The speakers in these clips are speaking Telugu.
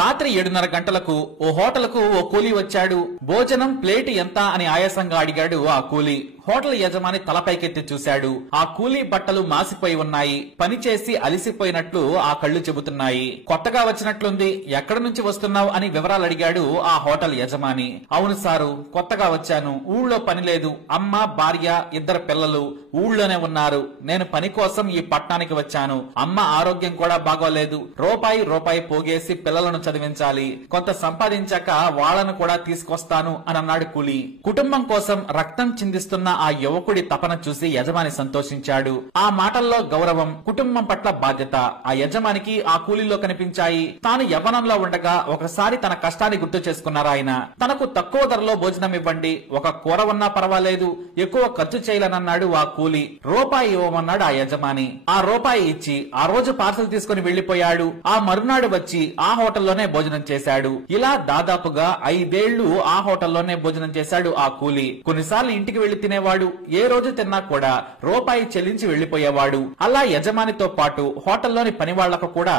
రాత్రి 7:30 గంటలకు ఓ హోటల్కు ఓ కూలీ వచ్చాడు. భోజనం ప్లేట్ ఎంత అని ఆయాసంగా అడిగాడు ఆ కూలీ. హోటల్ యజమాని తలపైకెత్తి చూశాడు. ఆ కూలీ బట్టలు మాసిపోయి ఉన్నాయి. పనిచేసి అలిసిపోయినట్లు ఆ కళ్ళు చెబుతున్నాయి. కొత్తగా వచ్చినట్లుంది, ఎక్కడి నుంచి వస్తున్నావు అని వివరాలు అడిగాడు ఆ హోటల్ యజమాని. అవును సారు, కొత్తగా వచ్చాను. ఊళ్ళో పని లేదు. అమ్మ, భార్య, 2 పిల్లలు ఊళ్ళోనే ఉన్నారు. నేను పని కోసం ఈ పట్టణానికి వచ్చాను. అమ్మ ఆరోగ్యం కూడా బాగోలేదు. రూపాయి పోగేసి పిల్లలను చదివించాలి. కొంత సంపాదించాక వాళ్ళను కూడా తీసుకొస్తాను అని అన్నాడు కూలీ. కుటుంబం కోసం రక్తం చిందిస్తున్న ఆ యువకుడి తపన చూసి యజమాని సంతోషించాడు. ఆ మాటల్లో గౌరవం, కుటుంబం పట్ల బాధ్యత ఆ యజమానికి ఆ కూలీలో కనిపించాయి. తాను యవ్వనంలో ఉండగా ఒకసారి తన కష్టాన్ని గుర్తు చేసుకున్నారు ఆయన. తనకు తక్కువ ధరలో భోజనం ఇవ్వండి, ఒక కూర ఉన్నా పర్వాలేదు, ఎక్కువ ఖర్చు చేయాలన్నాడు ఆ కూలీ. రూపాయి ఇవ్వమన్నాడు ఆ యజమాని. ఆ రూపాయి ఇచ్చి ఆ రోజు పార్సల్ తీసుకుని వెళ్లిపోయాడు. ఆ మరునాడు వచ్చి ఆ హోటల్లోనే భోజనం చేశాడు. ఇలా దాదాపుగా 5 ఏళ్లు ఆ హోటల్లోనే భోజనం చేశాడు ఆ కూలీ. కొన్నిసార్లు ఇంటికి వెళ్లి తినేవాడు. ఏ రోజు తిన్నా కూడా రూపాయి చెల్లించి వెళ్లిపోయేవాడు. అలా యజమానితో పాటు హోటల్లోని పని వాళ్లకు కూడా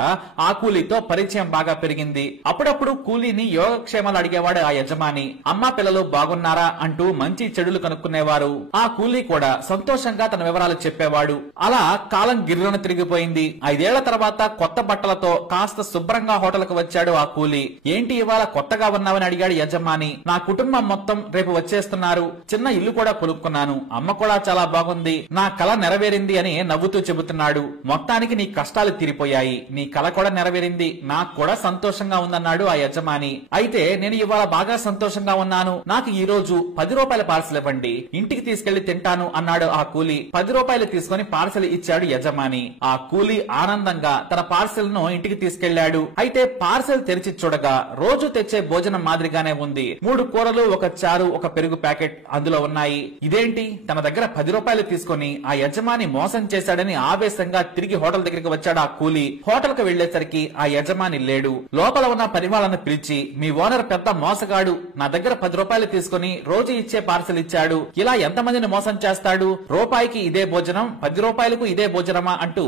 ఆ కూలీతో పరిచయం బాగా పెరిగింది. అప్పుడప్పుడు కూలీని యోగక్షేమాలు అడిగేవాడు ఆ యజమాని. అమ్మా పిల్లలు బాగున్నారా అంటూ మంచి చెడులు కనుక్కునేవారు. ఆ కూలీ కూడా సంతోషంగా తన వివరాలు చెప్పేవాడు. అలా కాలం గిర్రను తిరిగిపోయింది. 5 ఏళ్ల తర్వాత కొత్త బట్టలతో కాస్త శుభ్రంగా హోటల్కు వచ్చాడు ఆ కూలీ. ఏంటి ఇవాళ కొత్తగా ఉన్నావని అడిగాడు యజమాని. నా కుటుంబం మొత్తం రేపు వచ్చేస్తున్నారు. చిన్న ఇల్లు కూడా కొనుక్కున్నాను. అమ్మ కూడా చాలా బాగుంది. నా కల నెరవేరింది అని నవ్వుతూ చెబుతున్నాడు. మొత్తానికి నీ కష్టాలు తీరిపోయాయి. నీ కల కూడా నెరవేరింది. నాకు కూడా సంతోషంగా ఉందన్నాడు ఆ యజమాని. అయితే నేను ఇవాళ బాగా సంతోషంగా ఉన్నాను. నాకు ఈ రోజు 10 రూపాయల పార్సల్ ఇవ్వండి, ఇంటికి తీసుకెళ్లి తింటాను అన్నాడు ఆ కూలీ. 10 రూపాయలు తీసుకుని పార్సల్ ఇచ్చాడు యజమాని. ఆ కూలీ ఆనందంగా తన పార్సల్ ను ఇంటికి తీసుకెళ్లాడు. అయితే పార్సల్ తెరిచి చూడగా రోజు తెచ్చే భోజనం మాదిరిగానే ఉంది. 3 కూరలు, 1 చారు, 1 పెరుగు ప్యాకెట్ అందులో ఉన్నాయి. ఇదేంటి, తన దగ్గర 10 రూపాయలు తీసుకుని ఆ యజమాని మోసం చేశాడని ఆవేశంగా తిరిగి హోటల్ దగ్గరికి వచ్చాడు ఆ కూలీ. హోటల్ కు వెళ్లేసరికి ఆ యజమాని లేడు. లోపల ఉన్న పని వాళ్ళను పిలిచి, మీ ఓనర్ పెద్ద మోసగాడు, నా దగ్గర 10 రూపాయలు తీసుకుని రోజు ఇచ్చే పార్సల్ ఇచ్చాడు. ఇలా ఎంతమందిని మోసం చేస్తాడు? రూపాయికి ఇదే భోజనం, 10 రూపాయలకు ఇదే భోజనమా అంటూ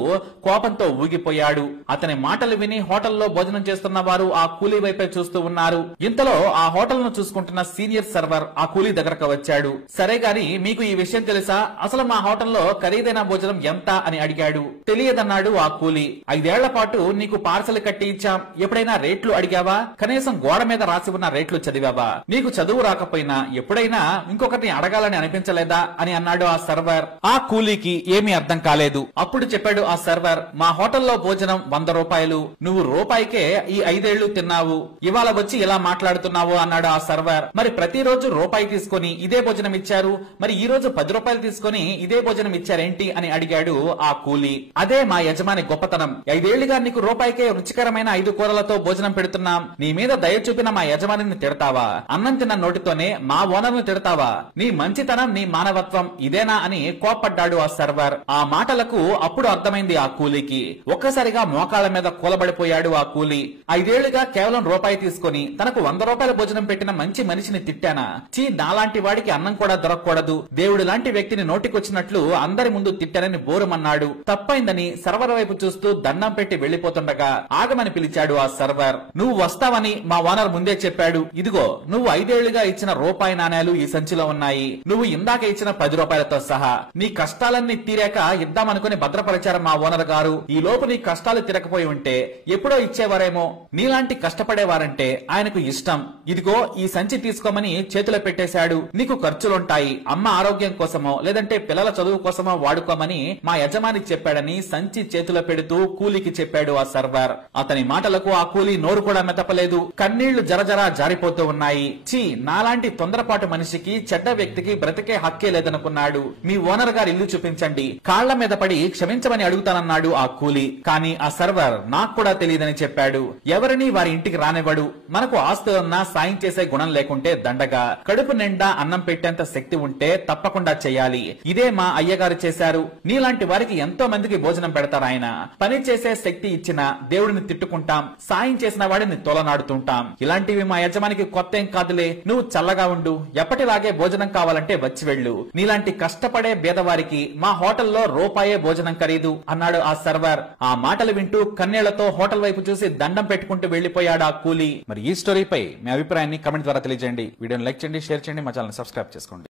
కోపంతో ఊగిపోయాడు. అతని మాటలు విని హోటల్లో భోజనం చేస్తున్న వారు ఆ కూలీ వైపే చూస్తూ ఉన్నారు. ఇంతలో ఆ హోటల్ ను చూసుకుంటున్న సీనియర్ సర్వర్ ఆ కూలీ దగ్గరకు వచ్చాడు. సరే గాని మీకు ఈ విషయం తెలుసా? అసలు మా హోటల్లో ఖరీదైన భోజనం ఎంత అని అడిగాడు. తెలియదన్నాడు ఆ కూలీ. 5 ఏళ్ల పాటు నీకు పార్సల్ కట్టి ఇచ్చాం. ఎప్పుడైనా రేట్లు అడిగావా? కనీసం గోడ మీద రాసి ఉన్న రేట్లు చదివావా? నీకు చదువు రాకపోయినా ఎప్పుడైనా ఇంకొకరిని అడగాలని అనిపించలేదా అని అన్నాడు ఆ సర్వర్. ఆ కూలీకి ఏమీ అర్థం కాలేదు. అప్పుడు చెప్పాడు ఆ సర్వర్, మా హోటల్లో భోజనం 100 రూపాయలు. నువ్వు రూపాయికే ఈ 5 ఏళ్లు తిన్నావు. ఇవాళ వచ్చి ఇలా మాట్లాడుతున్నావు అన్నాడు ఆ సర్వర్. మరి ప్రతిరోజు రూపాయి తీసుకొని ఇదే భోజనం ఇచ్చారు, మరి ఈ రోజు 10 రూపాయలు తీసుకొని ఇదే భోజనం ఇచ్చారేంటి అని అడిగాడు ఆ కూలీ. అదే మా యజమాని గొప్పతనం. 5 ఏళ్లుగా నీకు రూపాయికే రుచికరమైన 5 కూరలతో భోజనం పెడుతున్నాం. నీ మీద దయ చూపిన మా యజమానిని తిడతావా? అన్నం తిన్న నోటితోనే మా ఓనర్ ను తిడతావా? నీ మంచితనం, నీ మానవత్వం ఇదేనా అని కోప్పడ్డాడు ఆ సర్వర్. ఆ మాటలకు అప్పుడు అర్థమైంది ఆ కూలీకి. ఒక్కసారిగా మోకాళ్ల మీద కూలబడిపోయాడు ఆ కూలీ. 5 ఏళ్లుగా కేవలం రూపాయి తీసుకొని తనకు 100 రూపాయల భోజనం పెట్టిన మంచి మనిషిని తిట్టానా? చీ, నాలాంటి వాడికి అన్నం కూడా దొరకకూడదు. దేవుడు లాంటి వ్యక్తిని నోటికొచ్చినట్లు అందరి ముందు తిట్టానని బోరుమన్నాడు. తప్పైందని సర్వర్ వైపు చూస్తూ దండం పెట్టి వెళ్లిపోతుండగా ఆగమని పిలిచాడు ఆ సర్వర్. నువ్వు వస్తావని మా ఓనర్ ముందే చెప్పాడు. ఇదిగో నువ్వు 5 ఏళ్లుగా ఇచ్చిన రూపాయి నాణేలు ఈ సంచిలో ఉన్నాయి. నువ్వు ఇందాక ఇచ్చిన 10 రూపాయలతో సహా. నీ కష్టాలన్నీ తీరాక ఇద్దామనుకుని భద్రపరిచారు మా ఓనర్ గారు. ఈ లోపు నీ కష్టాలు తిరగపోయి ఉంటే ఎప్పుడో ఇచ్చేవారేమో. నీలాంటి కష్టపడేవారంటే ఆయనకు ఇష్టం. ఇదిగో ఈ సంచి తీసుకోమని చేతిలో పెట్టేశాడు. నీకు ఖర్చులుంటాయి. అమ్మ ఆరోగ్యం కోసమో లేదంటే పిల్లల చదువు కోసమో వాడుకోమని మా యజమాని చెప్పాడని సంచి చేతిలో పెడుతూ కూలీకి చెప్పాడు ఆ సర్వర్. అతని మాటలకు ఆ కూలీ నోరు కూడా మెదపలేదు. కన్నీళ్లు జరజరా జారిపోతూ ఉన్నాయి. చీ, నాలాంటి తొందరపాటు మనిషికి, చెడ్డ వ్యక్తికి బ్రతికే హక్కే లేదనుకున్నాడు. మీ ఓనర్ గారి ఇల్లు చూపించండి, కాళ్ల మీద పడి క్షమించమని అడుగుతానన్నాడు ఆ కూలీ. కానీ ఆ సర్వర్ నాకు కూడా తెలియదని చెప్పాడు. ఎవరిని వారి ఇంటికి రానివ్వడు. మనకు ఆస్తి ఉన్నా సాయం చేసే గుణం లేకుంటే దండగా. కడుపు నిండా అన్నం పెట్టేంత శక్తి ఉంటే తప్పకుండా చేయాలి. ఇదే మా అయ్యగారు చేశారు. నీలాంటి వారికి ఎంతో మందికి భోజనం పెడతారు ఆయన. పని చేసే శక్తి ఇచ్చిన దేవుడిని తిట్టుకుంటాం, సాయం చేసిన వాడిని తోలనాడుతుంటాం. ఇలాంటివి మా యజమానికి కొత్త ఏం కాదులే, నువ్వు చల్లగా ఉండు, ఎప్పటిలాగే భోజనం కావాలంటే వచ్చి వెళ్ళు. నీలాంటి కష్టపడే పేదవారికి మా హోటల్లో రూపాయే భోజనం ఖరీదు అన్నాడు ఆ సర్వర్. ఆ మాటలు వింటూ కన్నీళ్లతో హోటల్ వైపు చూసి దండం పెట్టుకుంటూ వెళ్లిపోయాడు ఆ కూలీ. మరి ఈ స్టోరీపై మీ అభిప్రాయాన్ని కమెంట్ ద్వారా తెలియజేయండి. వీడియోని లైక్ చేయండి, షేర్ చేయండి, మా ఛానల్ సబ్స్క్రైబ్ చేసుకోండి.